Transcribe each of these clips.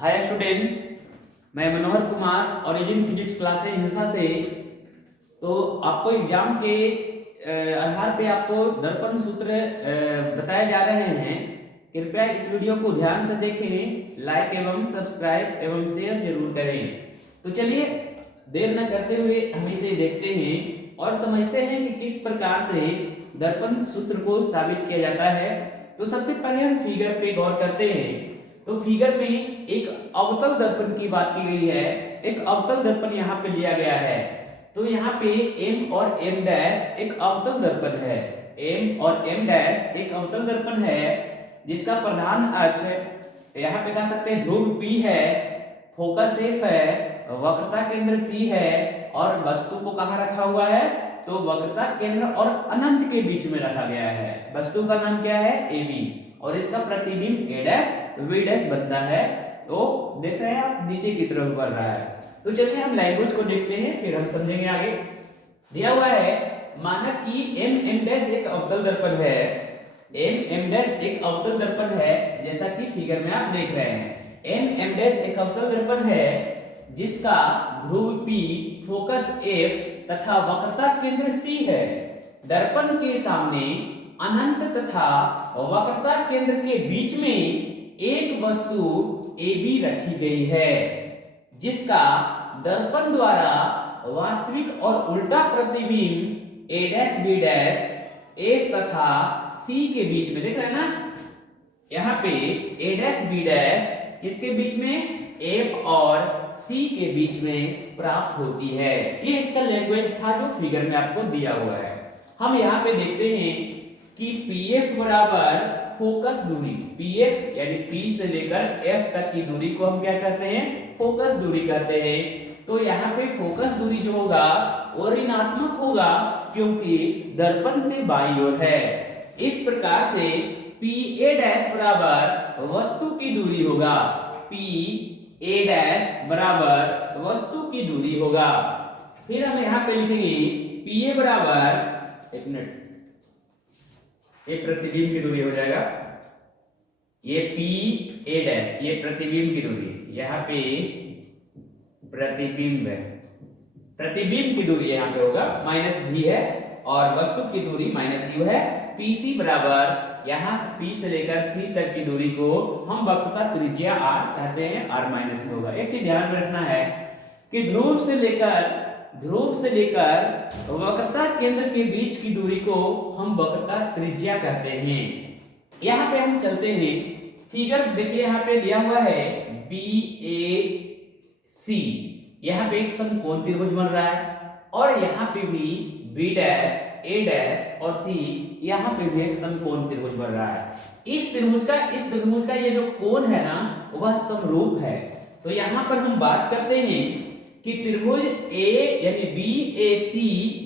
Hi students, मैं Manohar Kumar origin physics classes हिंसा से। तो आपको एग्जाम के आधार पे आपको दर्पण सूत्र बताए जा रहे हैं। कृपया इस वीडियो को ध्यान से देखें, लाइक एवं सब्सक्राइब एवं शेयर जरूर करें। तो चलिए देर न करते हुए हम इसे देखते हैं और समझते हैं कि किस प्रकार से दर्पण सूत्र को साबित किया जाता है। तो सबसे पहले हम फिगर पे गौर करते हैं। तो फिगर में एक अवतल दर्पण की बात की गई है। एक अवतल दर्पण यहाँ पे लिया गया है। तो यहाँ पे M और M डैश एक अवतल दर्पण है। M और M डैश एक अवतल दर्पण है जिसका प्रधान अक्ष यहाँ पे कह सकते हैं ध्रुव P है, फोकस F है, वक्रता केंद्र C है और वस्तु को कहाँ रखा हुआ है? तो वक्रता केंद्र और अनंत के बीच में रखा गया है। वस्तु का नाम क्या है? AB और इसका प्रतिबिंब A डैश V डैश बनता है। तो देख रहे हैं आप, नीचे की तरफ बढ़ रहा है। तो चलिए हम लैंग्वेज को देखते हैं, फिर हम समझेंगे आगे। दिया हुआ है, माना कि M डैश एक अवतल दर्पण है। M डैश एक अवतल दर्पण है, जैसा कि फिगर में आप देख रहे हैं। M डैश एक अवतल दर्पण है जिसका ध्रुव P, फोकस F तथा वक्रता केंद्र C है। दर्पण के सामने अनंत तथा वक्रता केंद्र के बीच में एक वस्तु AB रखी गई है जिसका दर्पण द्वारा वास्तविक और उल्टा प्रतिबिंब A dash B dash F तथा C के बीच में, देख रहे हैं ना, यहाँ पे A डैश B डैश किसके बीच में? F और C के बीच में प्राप्त होती है। ये इसका लैंग्वेज था जो फिगर में आपको दिया हुआ है। हम यहाँ पे देखते हैं कि PF बराबर फोकस दूरी, PF यानी P से लेकर F तक की दूरी को हम क्या करते हैं? फोकस दूरी कहते हैं। तो यहाँ पे फोकस दूरी जो होगा वो ऋणात्मक होगा क्योंकि दर्पण से बाईं ओर है। इस प्रकार से PA डैश बराबर वस्तु की दूरी होगा। PA डैश बराबर वस्तु की दूरी होगा। फिर हम यहाँ पे लिखेंगे PA बराबर, एक मिनट, ये प्रतिबिंब की दूरी हो जाएगा। ये PA डैश ये प्रतिबिंब की दूरी, यहाँ पे प्रतिबिंब है, प्रतिबिंब की दूरी यहाँ पे होगा -v है और वस्तु की दूरी -u है। PC बराबर यहाँ P से लेकर C तक की दूरी को हम वक्रता त्रिज्या R कहते हैं, R माइनस में होगा। एक चीज ध्यान में रखना है कि ध्रुव से लेकर वक्रता केंद्र के बीच की दूरी को हम वक्रता त्रिज्या कहते हैं। यहाँ पे हम चलते हैं, फिगर देखिए यहाँ पे दिया हुआ है BAC, यहाँ पे एक समकोण त्रिभुज बन रहा है और यहाँ पे भी B डैश A डैश और C, यहाँ पे भी एक समकोण त्रिभुज बन रहा है। इस त्रिभुज का ये जो कोण है ना, वह समरूप है। तो यहाँ पर हम बात करते हैं कि त्रिभुज A यानी BAC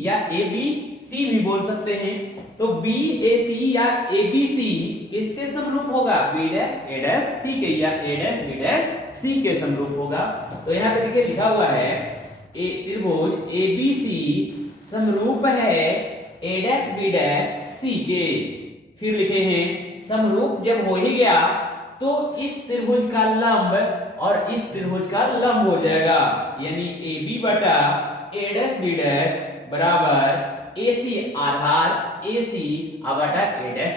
या ABC भी बोल सकते हैं। तो BAC या ABC किसके समरूप होगा? B dash A dash C के या A dash B dash C के समरूप होगा। तो यहाँ पे देखिए लिखा हुआ है त्रिभुज ABC समरूप है A dash B dash C के। फिर लिखे हैं समरूप जब हो ही गया तो इस त्रिभुज का लंब और इस त्रिभुज का लंब हो जाएगा, यानी AB बटा A डैश B डैश बराबर AC आधार AC बटा A डैश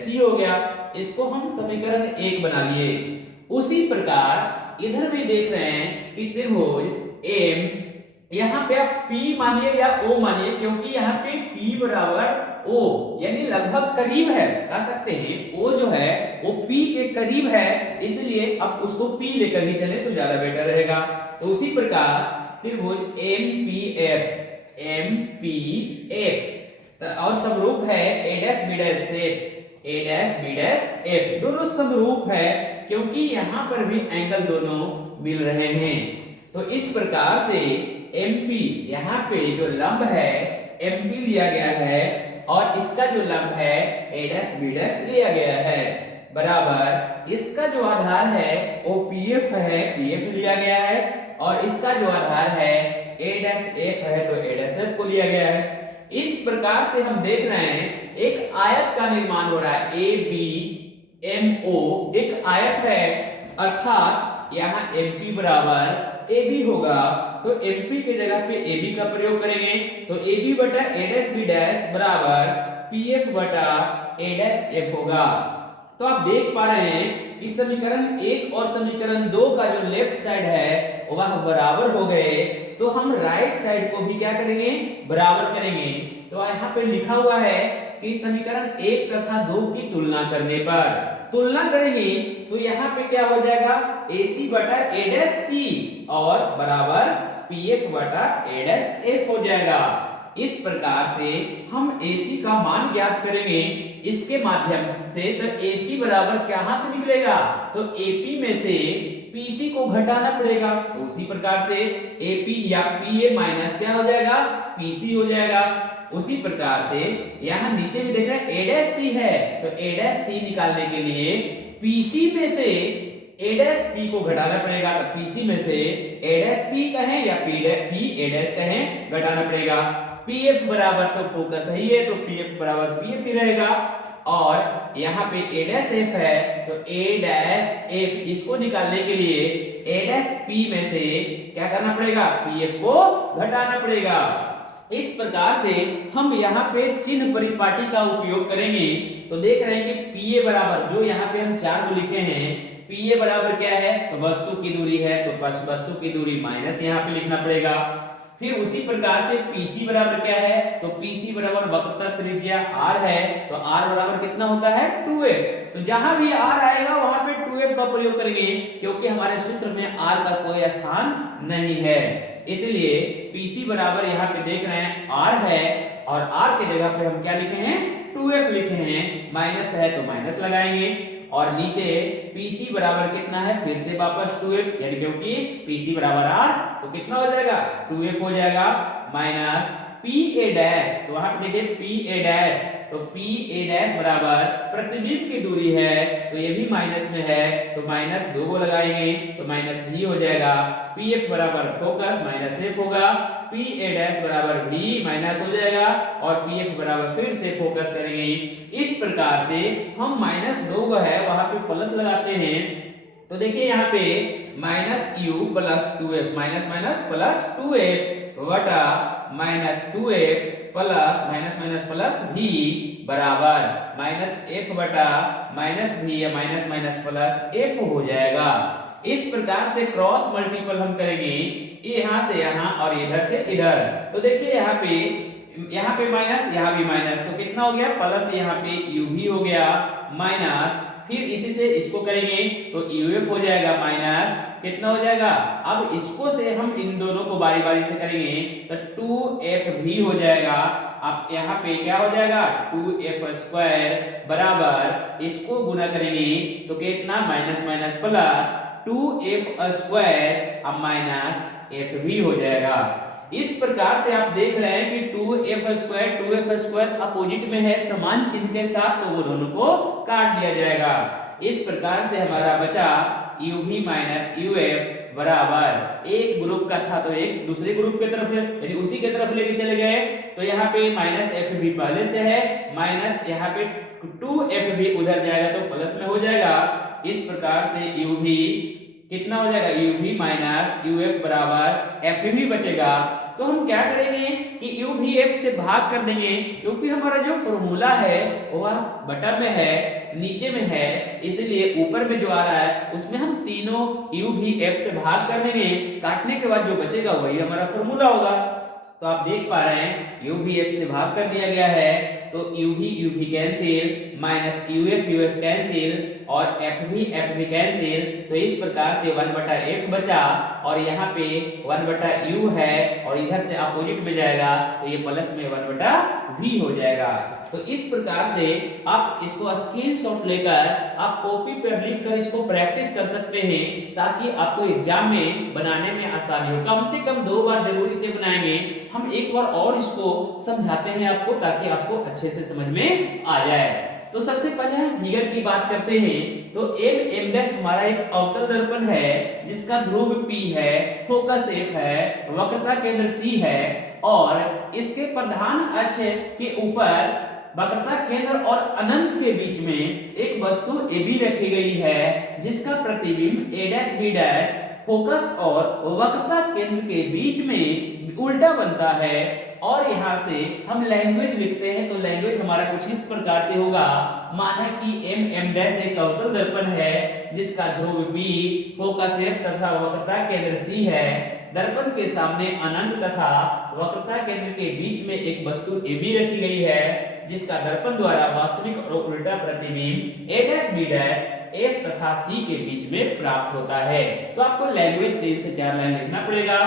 C हो गया। इसको हम समीकरण 1 बना लिए। उसी प्रकार इधर भी देख रहे हैं कि त्रिभुज M, यहाँ पे आप P मानिए या O मानिए, क्योंकि यहाँ पे P बराबर O यानी लगभग करीब है, कह सकते हैं O जो है वो P के करीब है, इसलिए अब उसको P लेकर ही चले तो ज्यादा बेटर रहेगा। तो उसी प्रकार त्रिभुज MPF और समरूप है A डैश B डैश से, A dash B dash F, दोनों समरूप है क्योंकि यहाँ पर भी एंगल दोनों मिल रहे हैं। तो इस प्रकार से MP, यहाँ पे जो लंब है MP लिया गया है और इसका जो लंब है A डैश B डैश लिया गया है, बराबर इसका जो आधार है वो PF है, PF लिया गया है और इसका जो आधार है A डैश F है तो A डैश F को लिया गया है। इस प्रकार से हम देख रहे हैं एक आयत का निर्माण हो रहा है। ABMO एक आयत है, अर्थात यहाँ MP बराबर AB होगा, तो MP के जगह पे AB का प्रयोग करेंगे, तो AB बटा A डैश B डैश बराबर PF बटा A डैश F होगा। तो आप देख पा रहे हैं कि समीकरण 1 और समीकरण 2 का जो लेफ्ट साइड है वह बराबर हो गए, तो हम राइट साइड को भी क्या करेंगे, बराबर करेंगे। तो यहाँ पे लिखा हुआ है कि समीकरण 1 तथा 2 की तुलना करने पर, तुलना करेंगे तो यहाँ पे क्या हो जाएगा, AC बटा A डैश C और बराबर PF बटा A डैश F हो जाएगा। इस प्रकार से हम AC का मान ज्ञात करेंगे इसके माध्यम से, तो AC बराबर कहां से निकलेगा, तो AP में से PC को घटाना पड़ेगा, तो उसी प्रकार से AP या PA माइनस क्या हो जाएगा, PC हो जाएगा। उसी प्रकार से यहां नीचे भी देख रहे हैं A डैश C है, तो A डैश C निकालने के लिए PC में से A डैश P को घटाना पड़ेगा, तो PC में से A डैश P कहें या P A डैश कहें, घटाना पड़ेगा। PF बराबर तो फोकस सही है, तो PF बराबर PF ही रहेगा, और यहाँ पे A डैश F है, तो A डैश F इसको निकालने के लिए A डैश P में से क्या करना पड़ेगा, PF को घटाना पड़ेगा। इस प्रकार से हम यहाँ पे चिन्ह परिपाटी का उपयोग करेंगे। तो देख रहे हैं कि PA बराबर, जो यहाँ पे हम 4 को लिखे हैं, PA बराबर क्या है, तो वस्तु की दूरी है, तो वस्तु की दूरी माइनस यहाँ पे लिखना पड़ेगा। फिर उसी प्रकार से PC बराबर क्या है, तो PC बराबर वक्रता त्रिज्या R है, तो R बराबर कितना होता है, 2f। तो जहां भी R आएगा वहां पे 2f का प्रयोग करेंगे, क्योंकि हमारे सूत्र में R का कोई स्थान नहीं है, इसलिए PC बराबर यहाँ पे देख रहे हैं R है, और R के जगह पे हम क्या लिखे हैं, 2f लिखे हैं, माइनस है तो माइनस लगाएंगे, और नीचे PC बराबर कितना है, फिर से वापस 2f, यानी क्योंकि PC बराबर R, तो कितना हो जाएगा, 2f हो जाएगा, माइनस PA डैश, तो वहां पे देखिए PA डैश, तो PA डैश बराबर प्रतिबिंब की दूरी है, तो ये भी माइनस में है, तो माइनस 2 को लगाएंगे, तो माइनस भी हो जाएगा। PF बराबर फोकस माइनस 1 होगा, PA डैश बराबर भी माइनस हो जाएगा, और PF बराबर फिर से फोकस करेंगे। इस प्रकार से हम माइनस 2 को है वहां पे प्लस लगाते हैं, तो देखिए यहाँ पे minus U plus 2f, minus minus plus 2f बटा minus 2f plus minus minus plus v बराबर माइनस f बटा माइनस v या माइनस माइनस प्लस f हो जाएगा। इस प्रकार से क्रॉस मल्टीपल हम करेंगे, यहाँ से यहाँ और इधर से इधर, तो देखिए यहाँ पे माइनस, यहाँ भी माइनस, तो कितना हो गया, प्लस यहाँ पे u भी हो गया, माइनस, फिर इसी से इसको करेंगे तो uf हो जाएगा, माइनस कितना हो जाएगा, अब इसको से हम इन दोनों को बारी बारी से करेंगे तो 2f भी हो जाएगा। अब यहाँ पे क्या हो जाएगा, 2f स्क्वायर बराबर इसको गुना करेंगे तो कितना, minus minus plus 2f square, अब माइनस f भी हो जाएगा। इस प्रकार से आप देख रहे हैं कि 2f स्क्वायर अपोजिट में है समान चिन्ह के साथ, तो वो दोनों को काट दिया जाएगा। इस प्रकार से हमारा बचा uv माइनस uf बराबर, एक ग्रुप का था तो एक दूसरे ग्रुप की तरफ यदि उसी की तरफ लेके चले गए, तो यहाँ पे माइनस एफ भी पहले से है, माइनस यहाँ पे 2f भी उधर जाएगा तो प्लस में हो जाएगा। इस प्रकार से uv कितना हो जाएगा, uv माइनस uf बराबर f भी बचेगा। तो हम क्या करेंगे कि uv f से भाग कर देंगे, क्योंकि हमारा जो फॉर्मूला है वह बटन में है, नीचे में है, इसलिए ऊपर में जो आ रहा है उसमें हम तीनों uv f से भाग कर देंगे, काटने के बाद जो बचेगा वही हमारा फॉर्मूला होगा। तो आप देख पा रहे हैं uv f से भाग कर दिया गया है, तो uv cancel, minus uf cancel, और f भी कैंसिल, तो इस प्रकार से 1/f बचा, और यहाँ पे 1/u है और इधर से अपोजिट में जाएगा तो ये प्लस में 1/v हो जाएगा। तो इस प्रकार से आप इसको स्क्रीनशॉट लेकर आप कॉपी पर लिख कर इसको प्रैक्टिस कर सकते हैं, ताकि आपको एग्जाम में बनाने में आसानी हो। कम से कम 2 बार जरूरी से बनाएंगे, हम एक बार और इसको समझाते हैं आपको, ताकि आपको अच्छे से समझ में आ जाए। तो सबसे पहले हम फिगर की बात करते हैं, तो m डैश हमारा एक अवतल दर्पण है जिसका ध्रुव P है, फोकस F है, वक्रता केंद्र C है, और इसके प्रधान अक्ष के ऊपर वक्रता केंद्र और अनंत के बीच में एक वस्तु AB रखी गई है जिसका प्रतिबिंब A', B' फोकस और वक्रता केंद्र के बीच में उल्टा बनता है। और यहाँ से हम लैंग्वेज लिखते हैं तो लैंग्वेज हमारा कुछ इस प्रकार से होगा, माना कि M' एक अवतल दर्पण है जिसका ध्रुव B, फोकस F तथा वक्रता केंद्र C है। दर्पण के सामने अनंत तथा वक्रता केंद्र के बीच में एक वस्तु AB रखी गई है जिसका दर्पण द्वारा वास्तविक और उल्टा प्रतिबिंब A', B', F तथा C के बीच में प्राप्त होता है। तो आपको लैंग्वेज 3 से 4 लाइन लिखना पड़ेगा।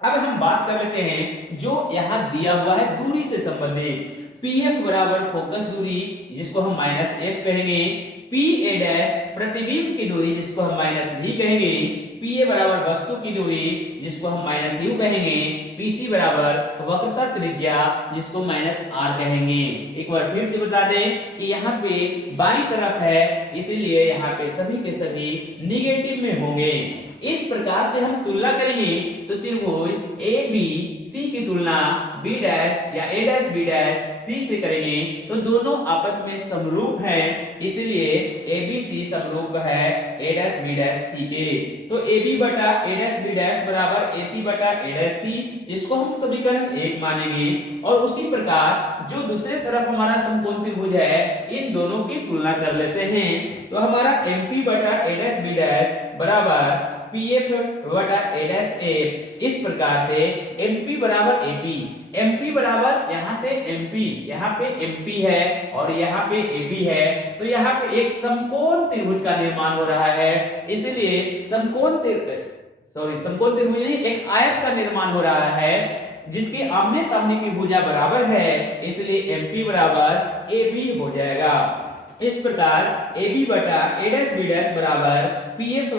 अब हम बात कर लेते हैं जो यहाँ दिया हुआ है दूरी से संबंधित। PF बराबर फोकस दूरी जिसको हम -F कहेंगे, PA' प्रतिबिंब की दूरी जिसको हम -V कहेंगे, PA बराबर वस्तु की दूरी जिसको हम -U कहेंगे, PC बराबर वक्रता त्रिज्या जिसको -R कहेंगे। एक बार फिर से बता दें कि यहाँ पे बाईं तरफ है इसलिए यहाँ पे सभी के सभी निगेटिव में होंगे। इस प्रकार से हम तुलना करेंगे तो त्रिभुज ABC की तुलना B' या A' B' C से करेंगे तो दोनों आपस में समरूप हैं, इसलिए ABC समरूप है A' B' C के। तो AB बटा A' B' बराबर AC बटा A' C, इसको हम समीकरण 1 मानेंगे। और उसी प्रकार जो दूसरे तरफ हमारा समकोण त्रिभुज है इन दोनों की तुलना कर लेते हैं। तो हमारा MP बटा A' B' बराबर PF बटा A', इस प्रकार से MP बराबर AP, MP बराबर यहाँ से MP, यहाँ पे MP है और यहाँ पे AB है, तो यहाँ पे एक समकोण त्रिभुज का निर्माण हो रहा है, इसलिए समकोण त्रिभुज नहीं, एक आयत का निर्माण हो रहा है जिसके आमने सामने की भुजा बराबर है, इसलिए MP बराबर AB हो जाएगा। इस प्रकार AB बटा A' B' बराबर PF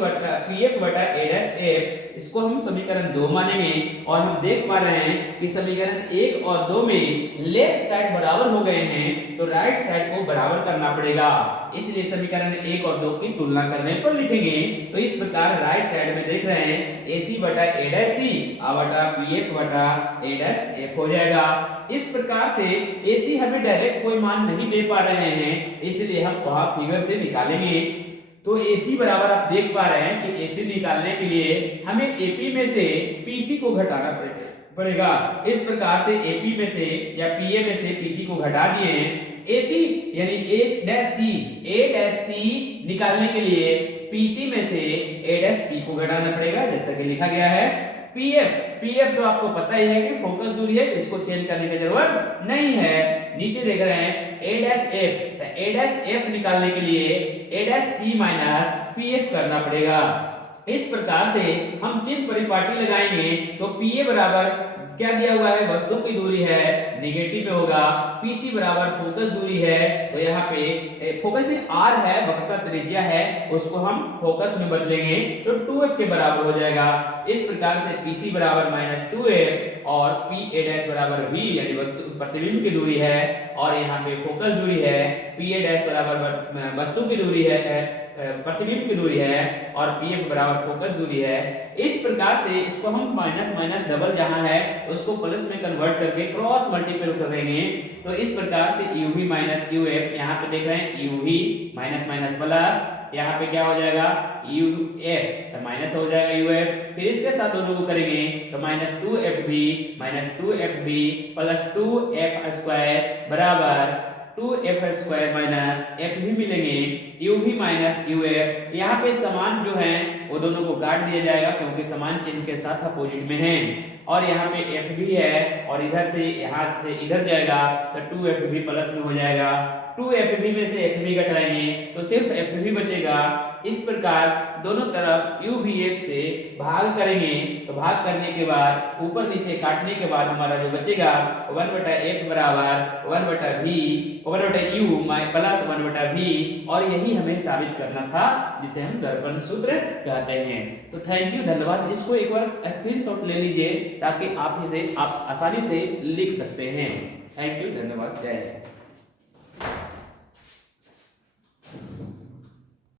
बटा A', इसको हम समीकरण 2 मानेंगे। और हम देख पा रहे हैं कि समीकरण 1 और 2 में लेफ्ट साइड बराबर हो गए हैं तो राइट साइड को बराबर करना पड़ेगा, इसलिए समीकरण 1 और 2 की तुलना करने पर लिखेंगे। तो इस प्रकार राइट साइड में देख रहे हैं AC बटा A' C बटा PF बटा A' हो जाएगा। इस प्रकार से AC हमें डायरेक्ट कोई मान नहीं दे पा रहे हैं, इसलिए हम वहां फिगर से निकालेंगे। तो AC बराबर आप देख पा रहे हैं कि AC निकालने के लिए हमें AP में से PC को घटाना पड़ेगा। इस प्रकार से AP में से या PA में से PC को घटा दिए हैं। AC यानी A', C निकालने के लिए PC में से A' को घटाना पड़ेगा, जैसा कि लिखा गया है। PF तो आपको पता ही है कि फोकस दूरी है, इसको चेंज करने की जरूरत नहीं है। नीचे देख रहे हैं A', निकालने के लिए A'P माइनस PF करना पड़ेगा। इस प्रकार से हम चिन्ह परिपाटी लगाएंगे तो PA बराबर क्या दिया हुआ है, वस्तु की दूरी है, नेगेटिव में होगा। PC बराबर फोकस दूरी है, तो यहाँ पे फोकस में R है, वक्रता त्रिज्या है, उसको हम फोकस में बदलेंगे तो 2F के बराबर हो जाएगा। इस प्रकार से PC बराबर -2F और PA' बराबर V यानी वस्तु प्रतिबिंब की दूरी है, और यहाँ पे फोकस दूरी है। PA' बराबर वस्तु की दूरी है, प्रतिबिंब की दूरी है, और PF बराबर फोकस दूरी है। इस प्रकार से इसको हम माइनस माइनस डबल जहां है उसको प्लस में कन्वर्ट करके क्रॉस मल्टीपल करेंगे। तो इस प्रकार से UV माइनस UF, यहाँ पे देख रहे हैं UV माइनस माइनस प्लस, यहाँ पे क्या हो जाएगा UF तो माइनस हो जाएगा UF, फिर इसके साथ दोनों को करेंगे तो -2FB प्लस 2F स्क्वायर बराबर 2F स्क्वायर माइनस FB मिलेंगे। UV माइनस UF, यहाँ पे समान जो है वो दोनों को काट दिया जाएगा क्योंकि समान चिन्ह के साथ अपोजिट में है, और यहाँ पे FB है और इधर से यहाँ से इधर जाएगा तो 2FB प्लस में हो जाएगा। 2FB में से FB घटाएंगे तो सिर्फ FB बचेगा। इस प्रकार दोनों तरफ UVF से भाग करेंगे तो भाग करने के बाद ऊपर नीचे काटने के बाद हमारा जो बचेगा 1/F बराबर 1/U प्लस 1/V, और यही हमें साबित करना था जिसे हम दर्पण सूत्र कहते हैं। तो थैंक यू, धन्यवाद। इसको एक बार स्क्रीनशॉट ले लीजिए ताकि आप इसे आसानी से लिख सकते हैं। थैंक यू, धन्यवाद, जय हिंद।